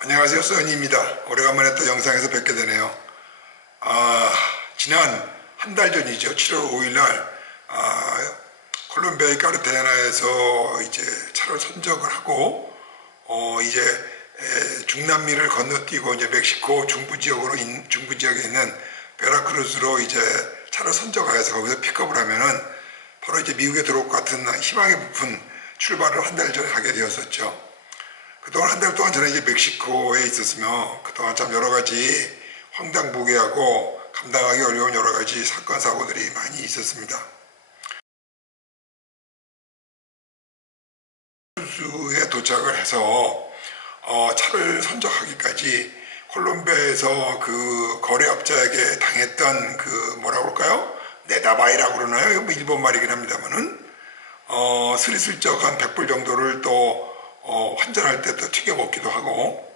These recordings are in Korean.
안녕하세요, 써니입니다. 오래간만에 또 영상에서 뵙게 되네요. 지난 한 달 전이죠. 7월 5일 날, 콜롬비아의 카르타헤나에서 이제 차를 선적을 하고, 이제 중남미를 건너뛰고 이제 멕시코 중부 지역에 있는 베라크루즈로 이제 차를 선적하여서 거기서 픽업을 하면은 바로 이제 미국에 들어올 것 같은 희망에 부푼 출발을 한 달 전에 하게 되었었죠. 그동안 한 달 동안 저는 이제 멕시코에 있었으며 그동안 참 여러 가지 황당무계하고 감당하기 어려운 여러 가지 사건 사고들이 많이 있었습니다. 수에 도착을 해서 차를 선적하기까지 콜롬비아에서 그 거래업자에게 당했던 그 뭐라고 할까요? 네다바이라고 그러나요? 이거 뭐 일본 말이긴 합니다만은 스리슬쩍 한 100불 정도를 또 환전할 때 또 튀겨 먹기도 하고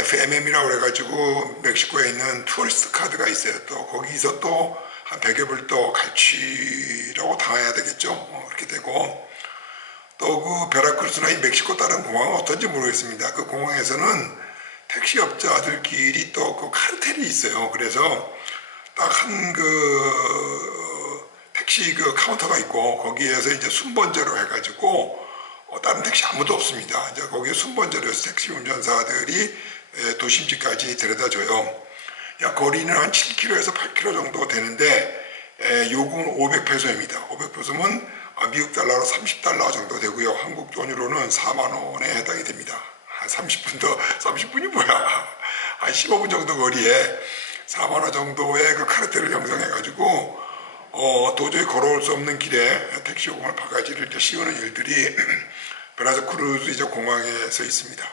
FMM이라고 그래가지고 멕시코에 있는 투어리스트 카드가 있어요. 또 거기서 또 한 100여 불 또 갈취라고 당해야 되겠죠. 그렇게 되고 또 그 베라크루스나 이 멕시코 다른 공항은 어떤지 모르겠습니다. 그 공항에서는 택시업자들끼리 또 그 카르텔이 있어요. 그래서 딱 한 그 택시 그 카운터가 있고 거기에서 이제 순번제로 해가지고 다른 택시 아무도 없습니다. 이제 거기에 순번제로 해서 택시 운전사들이 도심지까지 데려다줘요. 약 거리는 한 7km에서 8km 정도 되는데 요금은 500페소입니다. 500페소면 미국 달러로 30달러 정도 되고요. 한국 돈으로는 4만 원에 해당이 됩니다. 30분이 뭐야? 한 15분 정도 거리에 4만 원 정도의 그 카르텔을 형성해가지고 도저히 걸어올 수 없는 길에 택시 요금을 바가지를 씌우는 일들이 베라크루즈 이제 공항에서 있습니다.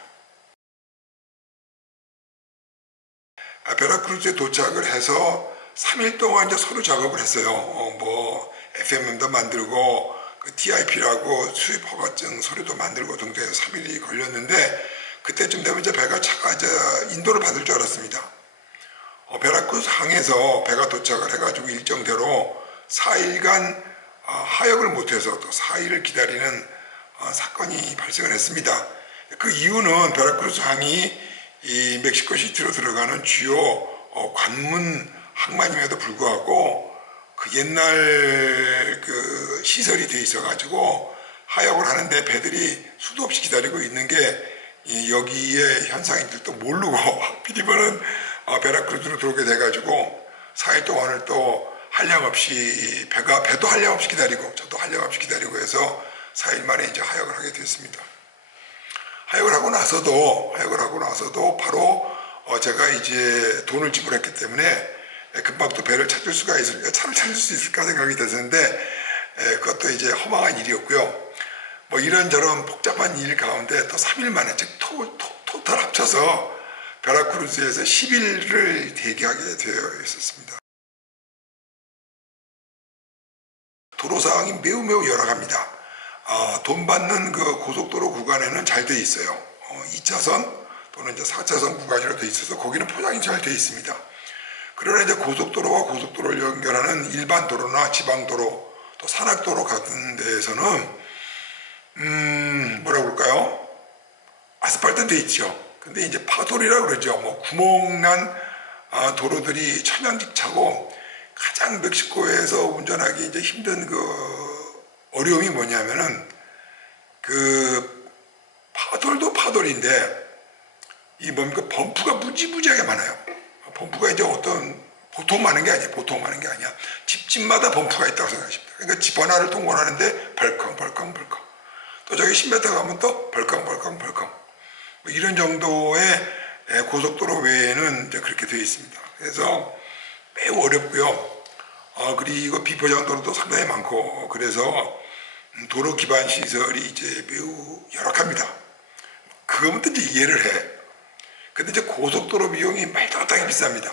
베라크루즈에 도착을 해서 3일 동안 이제 서류 작업을 했어요. FMM도 만들고 그 TIP라고 수입 허가증 서류도 만들고 등등 해서 3일이 걸렸는데 그때쯤 되면 이제 차가 이제 인도를 받을 줄 알았습니다. 베라크루즈 항에서 배가 도착을 해가지고 일정대로 4일간 하역을 못해서 또 4일을 기다리는 사건이 발생을 했습니다. 그 이유는 베라크루즈 항이 이 멕시코 시티로 들어가는 주요 관문 항만임에도 불구하고 그 옛날 그 시설이 돼 있어가지고 하역을 하는데 배들이 수도 없이 기다리고 있는 게 여기에 현상인들도 모르고 하필이면은 베라크루즈로 들어오게 돼가지고 4일 동안을 또 한량없이 배도 한량없이 기다리고 저도 한량없이 기다리고 해서 4일 만에 이제 하역을 하게 됐습니다. 하역을 하고 나서도 바로 제가 이제 돈을 지불했기 때문에 금방 또 배를 찾을 수가 있을까, 차를 찾을 수 있을까 생각이 됐었는데 그것도 이제 허망한 일이었고요. 뭐 이런저런 복잡한 일 가운데 또 3일 만에 즉 토탈 합쳐서 베라크루즈에서 10일을 대기하게 되어 있었습니다. 도로 상황이 매우 열악합니다. 돈 받는 그 고속도로 구간에는 잘 돼 있어요. 2차선 또는 이제 4차선 구간으로 돼 있어서 거기는 포장이 잘 돼 있습니다. 그러나 이제 고속도로와 고속도로를 연결하는 일반 도로나 지방도로 또 산악도로 같은 데에서는 뭐라고 그럴까요? 아스팔트는 돼 있죠. 근데 이제 파도리라고 그러죠. 뭐 구멍난 도로들이 천양직차고 가장 멕시코에서 운전하기 이제 힘든 그 어려움이 뭐냐면은 그 파돌도 파돌인데 이 뭡니까 범프가 무지무지하게 많아요. 범프가 이제 보통 많은 게 아니야. 집집마다 범프가 있다고 생각하십니다. 그러니까 집 하나를 통과하는데 벌컹. 또 저기 10m 가면 또 벌컹. 뭐 이런 정도의 고속도로 외에는 이제 그렇게 되어 있습니다. 그래서 매우 어렵고요. 그리고 비포장도로도 상당히 많고 그래서 도로 기반 시설이 이제 매우 열악합니다. 그거부터 이제 이해를 해. 근데 이제 고속도로 비용이 말도 안 되게 비쌉니다.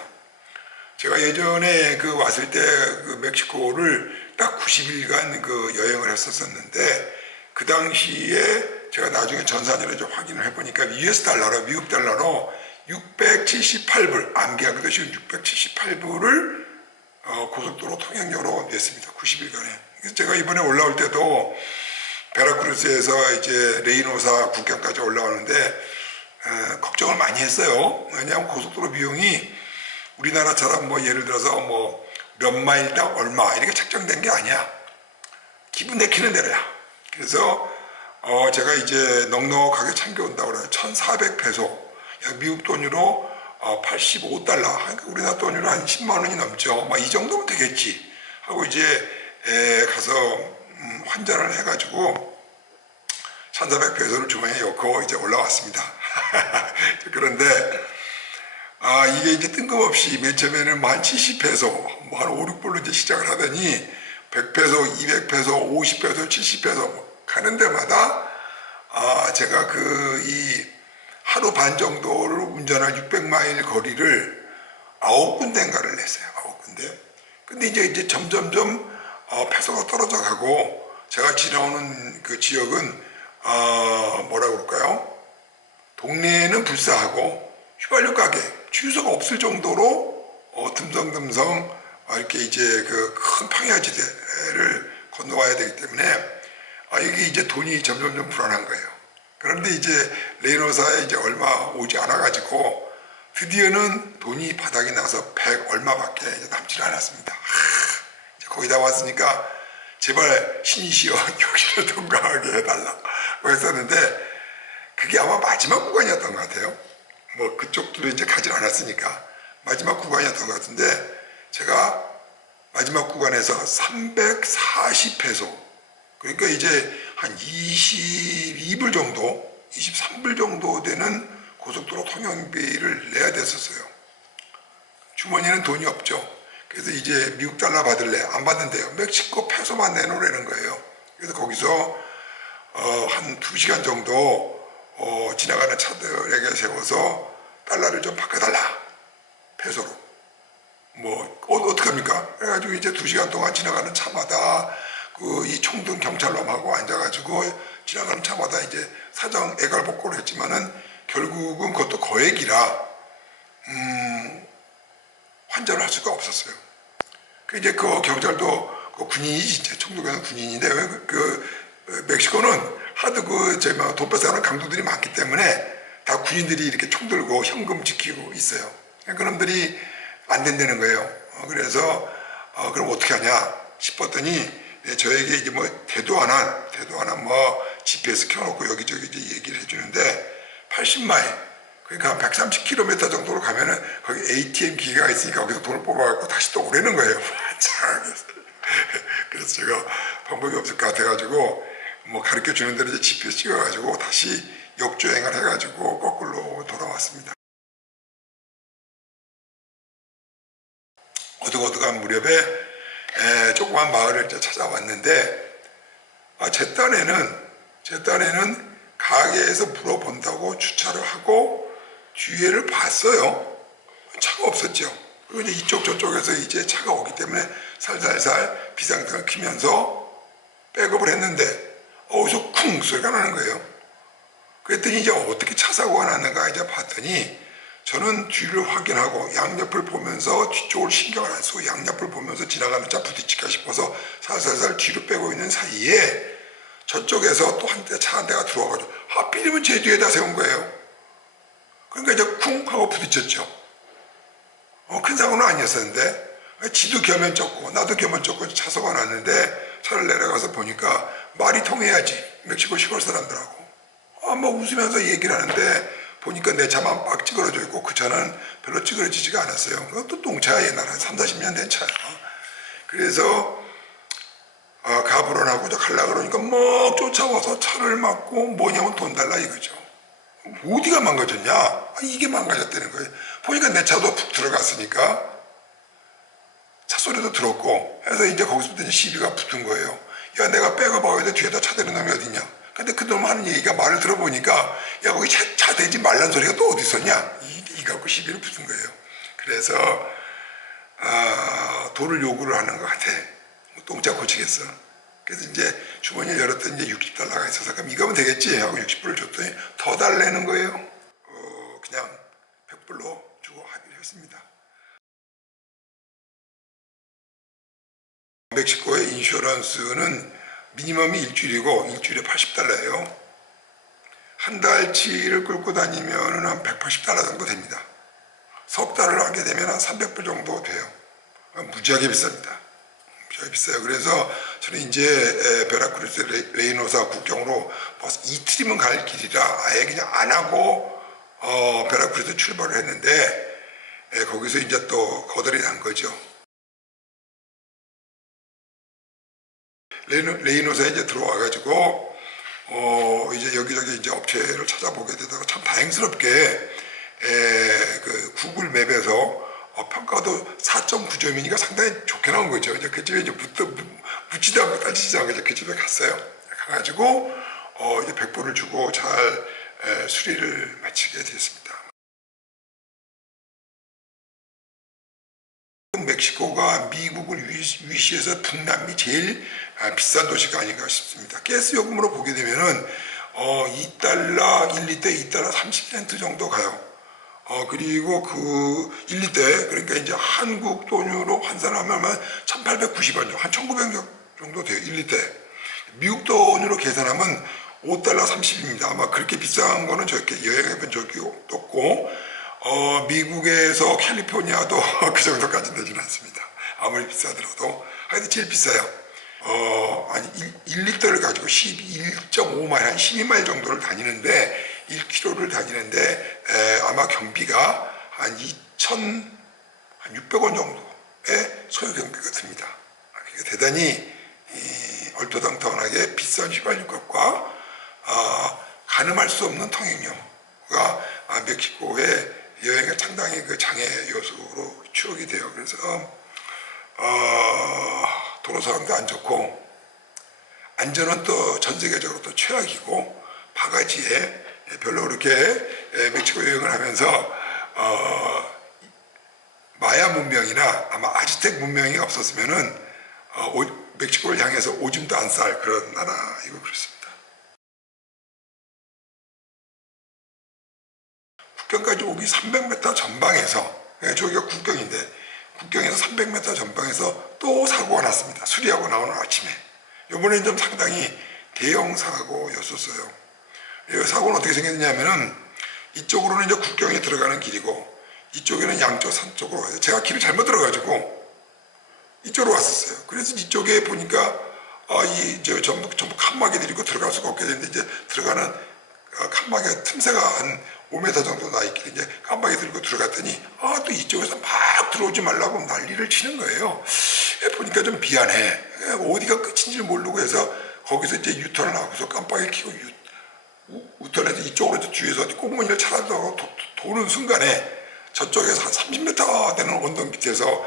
제가 예전에 그 왔을 때 그 멕시코를 딱 90일간 그 여행을 했었는데 그 당시에 제가 나중에 전산으로 좀 확인을 해보니까 US 달러로 미국 달러로 678불 암기하기도 쉬운 678불을 고속도로 통행료로 냈습니다. 90일간에. 그래서 제가 이번에 올라올 때도 베라크루스에서 이제 레이노사 국경까지 올라오는데 걱정을 많이 했어요. 왜냐하면 고속도로 비용이 우리나라처럼 뭐 예를 들어서 뭐 몇 마일당 얼마 이렇게 책정된 게 아니야. 기분 내키는 대로야. 그래서 제가 이제 넉넉하게 챙겨온다고 그래요. 1,400페소. 미국 돈으로 85달러. 그러니까 우리나라 돈으로 한 10만 원이 넘죠. 이 정도면 되겠지. 하고 이제 가서 환전을 해가지고 1,400페소를 주머니에 넣고 이제 올라왔습니다. 그런데 이게 이제 뜬금없이 맨 처음에는 한 70페소, 뭐 한 5, 6불로 이제 시작을 하더니 100페소, 200페소, 50페소, 70페소 가는 데마다 제가 이 하루 반 정도를 운전한 600마일 거리를 9군데인가를 냈어요. 9군데. 근데 이제 점점점 페소가 떨어져 가고 제가 지나오는 그 지역은 뭐라 그럴까요? 동네에는 불사하고 휘발유 가게, 주유소가 없을 정도로 듬성듬성 이렇게 이제 그 큰 평야지대를 건너와야 되기 때문에 이게 이제 돈이 점점점 불안한 거예요. 그런데 이제 레이노사에 이제 얼마 오지 않아가지고 드디어는 돈이 바닥이 나서 100 얼마밖에 남지 않았습니다. 이제 거의 다 왔으니까 제발 신이시여 여기를 통과하게 해달라고 했었는데 그게 아마 마지막 구간이었던 것 같아요. 뭐 그쪽도 이제 가지 않았으니까 마지막 구간이었던 것 같은데 제가 마지막 구간에서 340페소 그러니까 이제 한 22불 정도 23불 정도 되는 고속도로 통행비를 내야 됐었어요. 주머니에는 돈이 없죠. 그래서 이제 미국 달러 받을래? 안 받는데요. 멕시코 페소만 내놓으라는 거예요. 그래서 거기서 한 2시간 정도 지나가는 차들에게 세워서 달러를 좀 바꿔달라. 페소로. 뭐 어떡합니까? 그래가지고 이제 2시간 동안 지나가는 차마다 이 총등 경찰놈하고 앉아가지고 지나가는 차마다 이제 사정 애갈복고를 했지만은 결국은 그것도 거액이라 환전을 할 수가 없었어요. 이제 그 경찰도 그 군인이지, 이제 총독에는 군인인데 멕시코는 하도 돈 뺏어가는 강도들이 많기 때문에 다 군인들이 이렇게 총 들고 현금 지키고 있어요. 그놈들이 안 된다는 거예요. 그래서 그럼 어떻게 하냐 싶었더니 저에게 이제 뭐 대도 하나 뭐 GPS 켜놓고 여기저기 이제 얘기를 해주는데 80마일 그러니까 한 130km 정도로 가면은 거기 ATM 기계가 있으니까 거기서 돈을 뽑아갖고 다시 또 오라는 거예요. 그래서 제가 방법이 없을 것 같아가지고 뭐 가르쳐 주는 대로 이제 GPS 찍어가지고 다시 역주행을 해가지고 거꾸로 돌아왔습니다. 어둑어둑한 무렵에 조그만 마을을 이제 찾아왔는데 제 딴에는 가게에서 물어본다고 주차를 하고 뒤에를 봤어요. 차가 없었죠. 그리고 이제 이쪽 저쪽에서 이제 차가 오기 때문에 살살살 비상등을 켜면서 백업을 했는데 어디서 쿵 소리가 나는 거예요. 그랬더니 이제 어떻게 차 사고가 났는가 이제 봤더니 저는 뒤를 확인하고 양옆을 보면서 뒤쪽을 신경을 안 쓰고 양옆을 보면서 지나가는 차 부딪힐까 싶어서 살살살 뒤로 빼고 있는 사이에 저쪽에서 또 차 한 대가 들어와가지고 하필이면 제 뒤에다 세운 거예요. 그러니까 이제 쿵 하고 부딪혔죠. 큰 사고는 아니었었는데 지도 겸연쩍고 나도 겸연쩍고 차서가 났는데 차를 내려가서 보니까 말이 통해야지 멕시코 시골 사람들하고 뭐 웃으면서 얘기를 하는데 보니까 내 차만 빡 찌그러져 있고 그 차는 별로 찌그러지지가 않았어요. 그것도 똥차야. 옛날에 한 30-40년 된 차야. 그래서 가불어나고 가려고 그러니까 막 쫓아와서 차를 막고 뭐냐면 돈 달라 이거죠. 어디가 망가졌냐? 이게 망가졌다는 거예요. 보니까 내 차도 푹 들어갔으니까 차 소리도 들었고 해서 이제 거기서부터 이제 시비가 붙은 거예요. 야 내가 백업하고 뒤에다 차 대는 놈이 어딨냐? 근데 그놈 하는 얘기가 말을 들어보니까 야 거기 차 대지 말란 소리가 또 어디 있었냐? 이 갖고 시비를 붙은 거예요. 그래서 돈을 요구를 하는 것 같아. 똥차 고치겠어. 그래서 이제 주머니를 열었더니 이제 60달러가 있어서 그럼 이거면 되겠지 하고 60불을 줬더니 더 달래는 거예요. 그냥 100불로 주고 합의를 했습니다. 멕시코의 인슈런스는 미니멈이 일주일이고 일주일에 $80예요. 한 달치를 끌고 다니면 한 $180 정도 됩니다. 석 달을 하게 되면 한 $300 정도 돼요. 무지하게 비쌉니다. 무지하게 비싸요. 그래서 저는 이제 베라크루스 레이노사 국경으로 벌써 이틀이면 갈 길이라 아예 그냥 안 하고 베라크루스 출발을 했는데 거기서 이제 또 거덜이 난 거죠. 레이노사에 이제 들어와가지고 이제 여기저기 이제 업체를 찾아보게 되다가 참 다행스럽게 그 구글 맵에서 평가도 4.9점이니까 상당히 좋게 나온 거죠. 이제 그 집에 이제 묻지도 않고 따지지 않고 이제 그 집에 갔어요. 가가지고 이제 100불을 주고 잘 수리를 마치게 됐습니다. 멕시코가 미국을 위시해서 북남미 제일 비싼 도시가 아닌가 싶습니다. 가스 요금으로 보게 되면은 $2, 1리터에 $2 30센트 정도 가요. 그리고 그 1리터에 그러니까 이제 한국 돈으로 환산하면 1890원, 한 1900원 정도 돼요. 1리터에. 미국 돈으로 계산하면 $5 30입니다. 아마 그렇게 비싼 거는 저렇게 여행해본 적이 없고 미국에서 캘리포니아도 그 정도까지 되지는 않습니다. 아무리 비싸더라도. 하여튼 제일 비싸요. 아니 1리터를 가지고 11.5마일, 한 12마일 정도를 다니는데 1km를 다니는데 아마 경비가 한 2,600원 정도의 소요 경비가 듭니다. 그러니까 대단히 얼토당토하게 비싼 휘발유값과 가늠할 수 없는 통행료가 멕시코의 여행에 상당히 그 장애 요소로 추억이 돼요. 그래서 도로 상황도 안 좋고 안전은 또 전 세계적으로 또 최악이고 바가지에 별로 그렇게 멕시코 여행을 하면서 마야 문명이나 아마 아즈텍 문명이 없었으면은 멕시코를 향해서 오줌도 안 쌀 그런 나라이고 그렇습니다. 국경까지 오기 300m 전방에서, 저기가 국경인데 국경에서 300m 전방에서 또 사고가 났습니다. 수리하고 나오는 아침에. 이번엔 좀 상당히 대형 사고였었어요. 이 사고는 어떻게 생겼냐면은 이쪽으로는 이제 국경에 들어가는 길이고 이쪽에는 양쪽 산 쪽으로 와요. 제가 길을 잘못 들어가지고 이쪽으로 왔었어요. 그래서 이쪽에 보니까 전부 칸막이 들이고 들어갈 수가 없게 됐는데 이제 들어가는 칸막이 틈새가 한 5m 정도 나 있길래 이제 칸막이 들고 들어갔더니 또 이쪽에서 막 들어오지 말라고 난리를 치는 거예요. 보니까 좀 미안해. 어디가 끝인지 모르고 해서 거기서 이제 유턴을 하고서 깜빡이 켜고 유턴해서 이쪽으로 뒤에서 꽁무니를 찾아다가 도는 순간에 저쪽에서 한 30m 되는 언덕 밑에서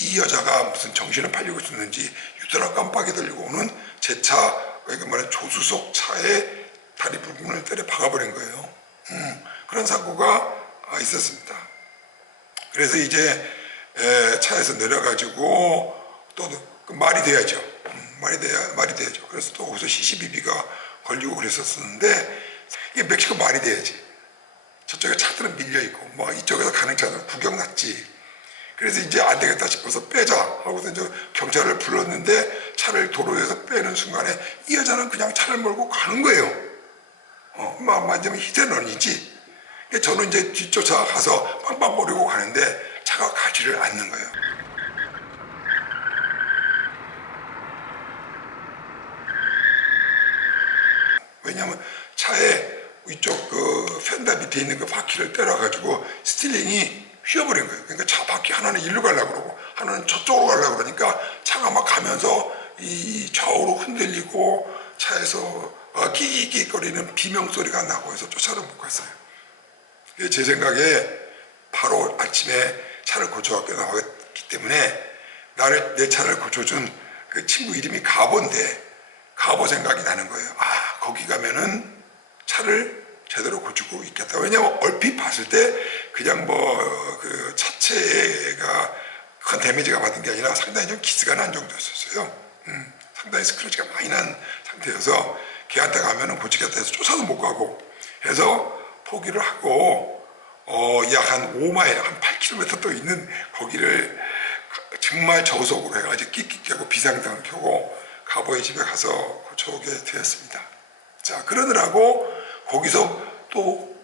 이 여자가 무슨 정신을 팔리고 있었는지 유턴을 깜빡이 들고 오는 제 차, 그러니까 말하는 조수석 차에 다리 부분을 때려 박아버린 거예요. 그런 사고가 있었습니다. 그래서 이제 차에서 내려가지고 또 말이 돼야죠. 말이 돼야죠. 그래서 또 거기서 CCBB가 걸리고 그랬었는데 이게 멕시코 말이 돼야지. 저쪽에 차들은 밀려있고 뭐 이쪽에서 가는 차들은 구경 났지. 그래서 이제 안 되겠다 싶어서 빼자 하고서 이제 경찰을 불렀는데 차를 도로에서 빼는 순간에 이 여자는 그냥 차를 몰고 가는 거예요. 만지면 히트런이지. 저는 이제 뒤쫓아 가서 빵빵거리고 가는데 차가 가지를 않는 거예요. 왜냐하면 차에 이쪽 그 펜더 밑에 있는 그 바퀴를 때려가지고 스틸링이 휘어버린 거예요. 그러니까 차 바퀴 하나는 일로 가려고 그러고 하나는 저쪽으로 가려고 그러니까 차가 막 가면서 이 좌우로 흔들리고 차에서 끼끼거리는 비명소리가 나고 해서 쫓아를 못 갔어요. 제 생각에 바로 아침에 차를 고쳐갖고 나왔기 때문에 내 차를 고쳐준 그 친구 이름이 가보인데 가보 생각이 나는 거예요. 거기 가면은 차를 제대로 고치고 있겠다. 왜냐면 얼핏 봤을 때 그냥 그 차체가 큰 데미지가 받은 게 아니라 상당히 좀 기스가 난 정도였었어요. 상당히 스크래치가 많이 난 상태여서 걔한테 가면은 고치겠다 해서 쫓아도 못 가고 해서 포기를 하고 약 한 5마일, 한 8km 또 있는 거기를 정말 저속으로 해가지고 끽끽 깨고 비상등을 켜고 가보의 집에 가서 고쳐오게 되었습니다. 자, 그러느라고 거기서 또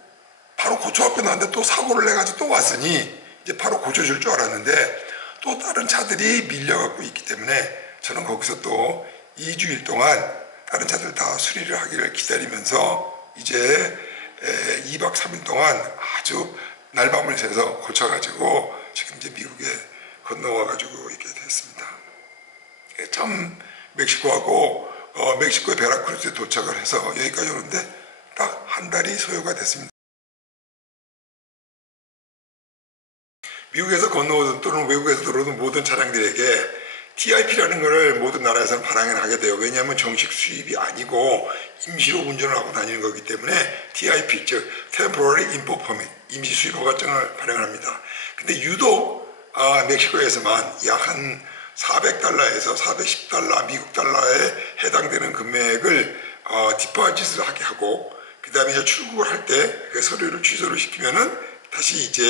바로 고쳐갖고 나는데 또 사고를 내가지고 또 왔으니 이제 바로 고쳐줄 줄 알았는데 또 다른 차들이 밀려갖고 있기 때문에 저는 거기서 또 2주일 동안 다른 차들 다 수리를 하기를 기다리면서 이제 2박 3일 동안 아주 날밤을 새서 고쳐가지고 지금 이제 미국에 건너와가지고 있게 됐습니다. 참 멕시코하고 멕시코의 베라크루스에 도착을 해서 여기까지 오는데 딱 한 달이 소요가 됐습니다. 미국에서 건너오든 또는 외국에서 들어오는 모든 차량들에게 TIP라는 것을 모든 나라에서는 발행을 하게 돼요. 왜냐하면 정식 수입이 아니고 임시로 운전을 하고 다니는 거기 때문에 TIP, 즉 Temporary Import Permit, 임시 수입 허가증을 발행을 합니다. 근데 유독 멕시코에서만 약 한 400달러에서 410달러 미국 달러에 해당되는 금액을 디파짓을 하게 하고 그 다음에 출국을 할 때 그 서류를 취소를 시키면은 다시 이제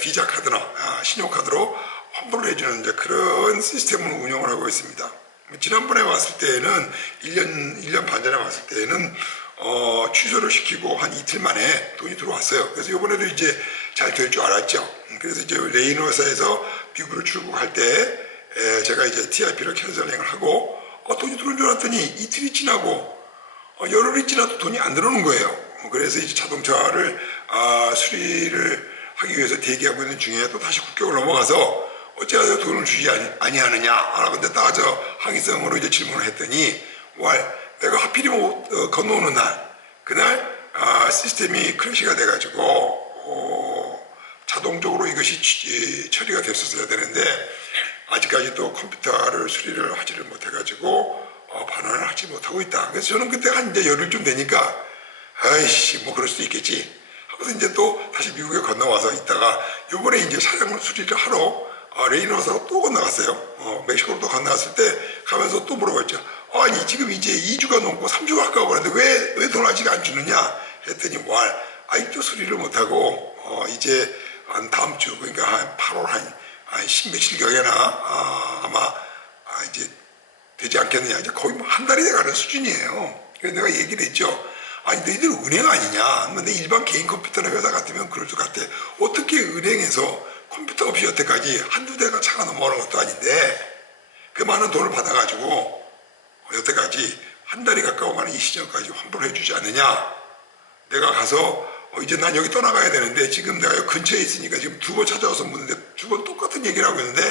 비자 카드나 신용카드로 환불을 해주는 이제 그런 시스템을 운영을 하고 있습니다. 지난번에 왔을 때에는 1년 반 전에 왔을 때에는 취소를 시키고 한 이틀 만에 돈이 들어왔어요. 그래서 이번에도 이제 잘 될 줄 알았죠. 그래서 이제 레이노사에서 미국으로 출국할 때 제가 이제 TIP를 캔슬링을 하고 돈이 들어온 줄 알았더니 이틀이 지나고 열흘이 지나도 돈이 안 들어오는 거예요. 그래서 이제 자동차를 수리를 하기 위해서 대기하고 있는 중에 또 다시 국경을 넘어가서 어찌하여 돈을 주지 아니하느냐 라고 근데 따져 항의성으로 이제 질문을 했더니 내가 하필이면 건너오는 날 그날 시스템이 크래시가 돼가지고 자동적으로 이것이 처리가 됐었어야 되는데 아직까지 또 컴퓨터를 수리를 하지를 못해가지고 반환을 하지 못하고 있다. 그래서 저는 그때 한 이제 열흘쯤 되니까 아이씨 뭐 그럴 수도 있겠지 하고서 이제 또 다시 미국에 건너와서 있다가 요번에 이제 차량을 수리를 하러 레이노사로 또 건너갔어요. 멕시코로 또 건너갔을 때 가면서 또 물어봤죠. 아니 지금 이제 2주가 넘고 3주가 가까워 그랬는데 왜 돈 아직 안 주느냐 했더니 아직도 수리를 못하고 이제 한 다음 주 그러니까 한 8월 한 10며칠경에나 아마 이제 되지 않겠느냐. 이제 거의 뭐 한 달이 돼가는 수준이에요. 그래서 내가 얘기를 했죠. 아니 너희들 은행 아니냐. 근데 일반 개인 컴퓨터나 회사 같으면 그럴 것 같아. 어떻게 은행에서 컴퓨터 없이 여태까지 한두 대가 차가 넘어가는 것도 아닌데 그 많은 돈을 받아가지고 여태까지 한 달이 가까워가는 이 시점까지 환불을 해주지 않느냐. 내가 가서 이제 난 여기 떠나가야 되는데 지금 내가 여기 근처에 있으니까 지금 2번 찾아와서 묻는데 2번 똑같은 얘기를 하고 있는데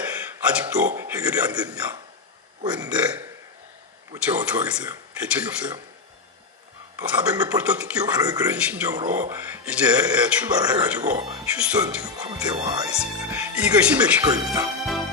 아직도 해결이 안 되느냐. 고 했는데 뭐 제가 어떻게 하겠어요. 대책이 없어요. 또 400몇 벌 더 뜯기고 가는 그런 심정으로 이제 출발을 해가지고 휴스턴 지금 컴퓨터에 와 있습니다. 이것이 멕시코입니다.